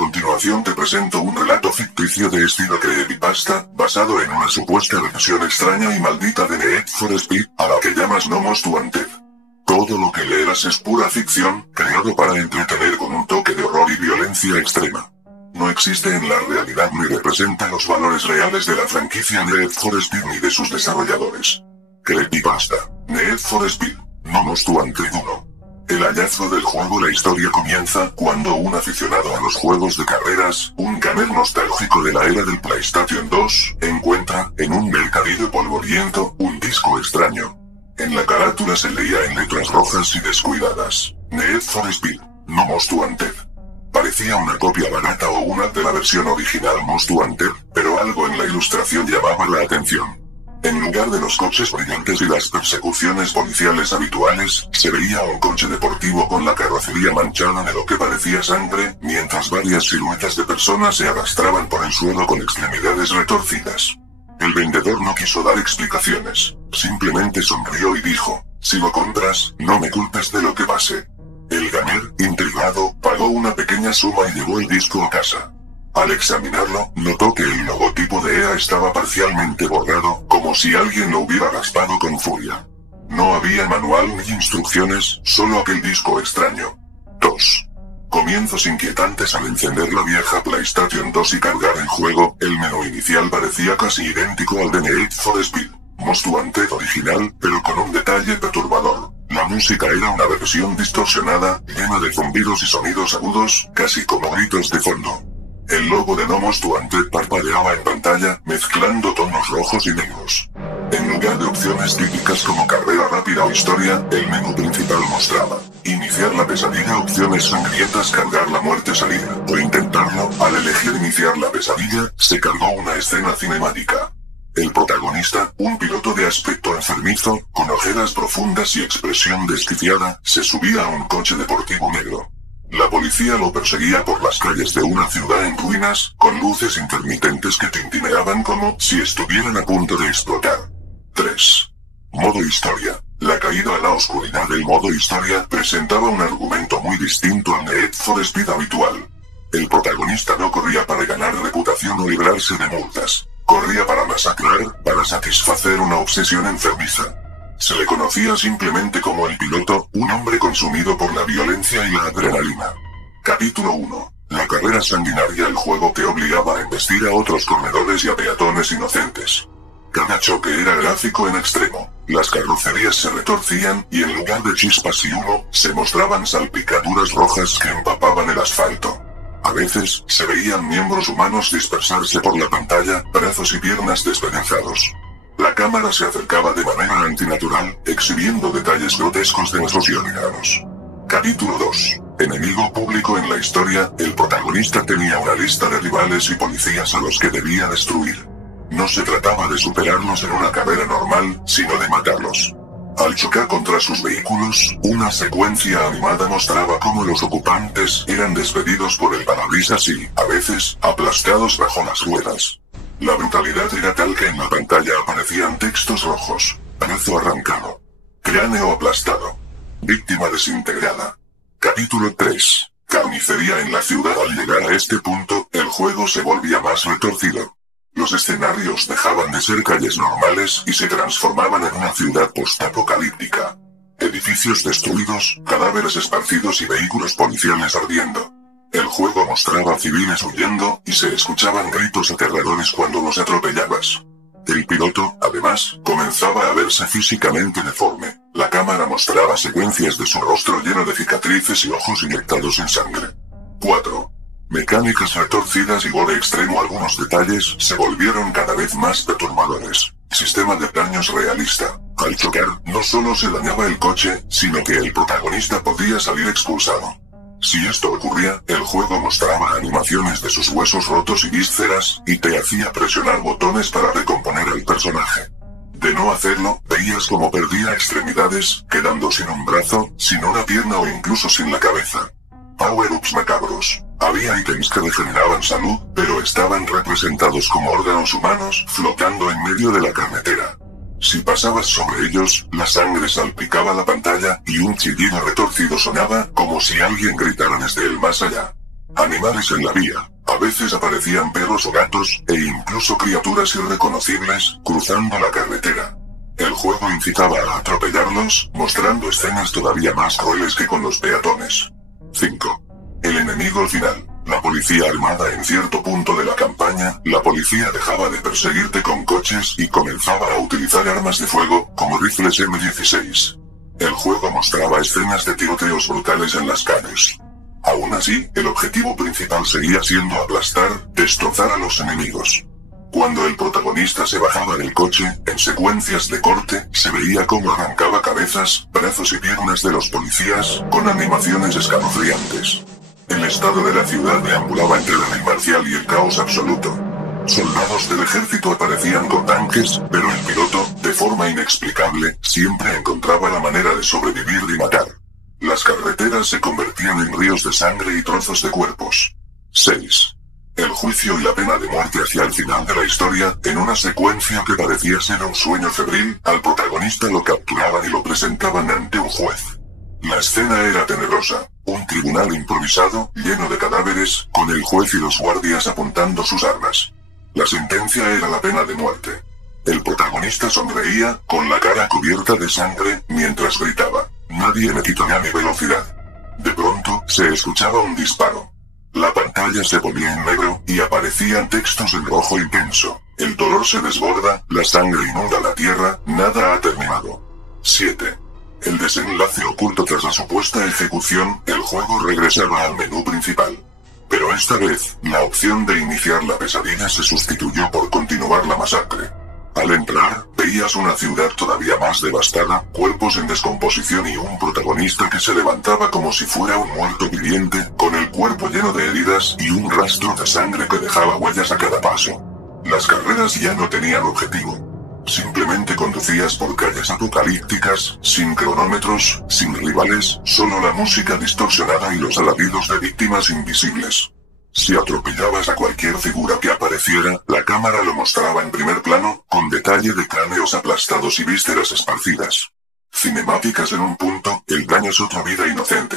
continuación te presento un relato ficticio de estilo creepypasta, basado en una supuesta versión extraña y maldita de Need for Speed, a la que llamas No Most Wanted. Todo lo que leerás es pura ficción, creado para entretener con un toque de horror y violencia extrema. No existe en la realidad ni representa los valores reales de la franquicia Need for Speed ni de sus desarrolladores. Creepypasta, Need for Speed, No Most Wanted 1. El hallazgo del juego. La historia comienza cuando un aficionado a los juegos de carreras, un gamer nostálgico de la era del PlayStation 2, encuentra, en un mercadillo polvoriento, un disco extraño. En la carátula se leía en letras rojas y descuidadas: Need for Speed, No Most Wanted. Parecía una copia barata o una de la versión original Most Wanted, pero algo en la ilustración llamaba la atención. En lugar de los coches brillantes y las persecuciones policiales habituales, se veía un coche deportivo con la carrocería manchada de lo que parecía sangre, mientras varias siluetas de personas se arrastraban por el suelo con extremidades retorcidas. El vendedor no quiso dar explicaciones, simplemente sonrió y dijo: si lo compras, no me culpes de lo que pase. El gamer, intrigado, pagó una pequeña suma y llevó el disco a casa. Al examinarlo, notó que el logotipo de EA estaba parcialmente borrado, como si alguien lo hubiera raspado con furia. No había manual ni instrucciones, solo aquel disco extraño. 2. Comienzos inquietantes. Al encender la vieja PlayStation 2 y cargar el juego, el menú inicial parecía casi idéntico al de Need for Speed, Most Wanted original, pero con un detalle perturbador. La música era una versión distorsionada, llena de zumbidos y sonidos agudos, casi como gritos de fondo. El logo de No Most Wanted parpadeaba en pantalla, mezclando tonos rojos y negros. En lugar de opciones típicas como carrera rápida o historia, el menú principal mostraba: iniciar la pesadilla, opciones sangrientas, cargar la muerte, salida, o intentarlo. Al elegir iniciar la pesadilla, se cargó una escena cinemática. El protagonista, un piloto de aspecto enfermizo, con ojeras profundas y expresión desquiciada, se subía a un coche deportivo negro. La policía lo perseguía por las calles de una ciudad en ruinas, con luces intermitentes que tintineaban como si estuvieran a punto de explotar. 3. Modo historia. La caída a la oscuridad. El modo historia presentaba un argumento muy distinto al Need for Speed habitual. El protagonista no corría para ganar reputación o librarse de multas. Corría para masacrar, para satisfacer una obsesión enfermiza. Se le conocía simplemente como el piloto, un hombre consumido por la violencia y la adrenalina. Capítulo 1. La carrera sanguinaria. El juego te obligaba a embestir a otros corredores y a peatones inocentes. Cada choque era gráfico en extremo. Las carrocerías se retorcían, y en lugar de chispas y humo, se mostraban salpicaduras rojas que empapaban el asfalto. A veces, se veían miembros humanos dispersarse por la pantalla, brazos y piernas despedazados. La cámara se acercaba de manera antinatural, exhibiendo detalles grotescos de nuestros órganos. Capítulo 2. Enemigo público. En la historia, el protagonista tenía una lista de rivales y policías a los que debía destruir. No se trataba de superarlos en una carrera normal, sino de matarlos. Al chocar contra sus vehículos, una secuencia animada mostraba cómo los ocupantes eran despedidos por el parabrisas y, a veces, aplastados bajo las ruedas. La brutalidad era tal que en la pantalla aparecían textos rojos: brazo arrancado, cráneo aplastado, víctima desintegrada. Capítulo 3. Carnicería en la ciudad. Al llegar a este punto, el juego se volvía más retorcido. Los escenarios dejaban de ser calles normales y se transformaban en una ciudad postapocalíptica. Edificios destruidos, cadáveres esparcidos y vehículos policiales ardiendo. El juego mostraba a civiles huyendo, y se escuchaban gritos aterradores cuando los atropellabas. El piloto, además, comenzaba a verse físicamente deforme. La cámara mostraba secuencias de su rostro lleno de cicatrices y ojos inyectados en sangre. 4. Mecánicas retorcidas y gore extremo. Algunos detalles se volvieron cada vez más perturbadores. Sistema de daños realista. Al chocar, no solo se dañaba el coche, sino que el protagonista podía salir expulsado. Si esto ocurría, el juego mostraba animaciones de sus huesos rotos y vísceras, y te hacía presionar botones para recomponer al personaje. De no hacerlo, veías como perdía extremidades, quedando sin un brazo, sin una pierna o incluso sin la cabeza. Power-ups macabros. Había ítems que regeneraban salud, pero estaban representados como órganos humanos, flotando en medio de la carretera. Si pasabas sobre ellos, la sangre salpicaba la pantalla, y un chillido retorcido sonaba, como si alguien gritara desde el más allá. Animales en la vía. A veces aparecían perros o gatos, e incluso criaturas irreconocibles, cruzando la carretera. El juego incitaba a atropellarlos, mostrando escenas todavía más crueles que con los peatones. 5. El enemigo final. La policía armada. En cierto punto de la campaña, la policía dejaba de perseguirte con coches y comenzaba a utilizar armas de fuego, como rifles M16. El juego mostraba escenas de tiroteos brutales en las calles. Aún así, el objetivo principal seguía siendo aplastar, destrozar a los enemigos. Cuando el protagonista se bajaba del coche, en secuencias de corte, se veía cómo arrancaba cabezas, brazos y piernas de los policías, con animaciones escalofriantes. El estado de la ciudad deambulaba entre la ley marcial y el caos absoluto. Soldados del ejército aparecían con tanques, pero el piloto, de forma inexplicable, siempre encontraba la manera de sobrevivir y matar. Las carreteras se convertían en ríos de sangre y trozos de cuerpos. 6. El juicio y la pena de muerte. Hacia el final de la historia, en una secuencia que parecía ser un sueño febril, al protagonista lo capturaban y lo presentaban ante un juez. La escena era tenebrosa, un tribunal improvisado, lleno de cadáveres, con el juez y los guardias apuntando sus armas. La sentencia era la pena de muerte. El protagonista sonreía, con la cara cubierta de sangre, mientras gritaba: "Nadie me quitará mi velocidad". De pronto, se escuchaba un disparo. La pantalla se ponía en negro, y aparecían textos en rojo intenso. El dolor se desborda, la sangre inunda la tierra, nada ha terminado. 7. El desenlace oculto. Tras la supuesta ejecución, el juego regresaba al menú principal. Pero esta vez, la opción de iniciar la pesadilla se sustituyó por continuar la masacre. Al entrar, veías una ciudad todavía más devastada, cuerpos en descomposición y un protagonista que se levantaba como si fuera un muerto viviente, con el cuerpo lleno de heridas y un rastro de sangre que dejaba huellas a cada paso. Las carreras ya no tenían objetivo. Simplemente conducías por calles apocalípticas, sin cronómetros, sin rivales, solo la música distorsionada y los alaridos de víctimas invisibles. Si atropellabas a cualquier figura que apareciera, la cámara lo mostraba en primer plano, con detalle de cráneos aplastados y vísceras esparcidas. Cinemáticas en un punto, el daño es otra vida inocente.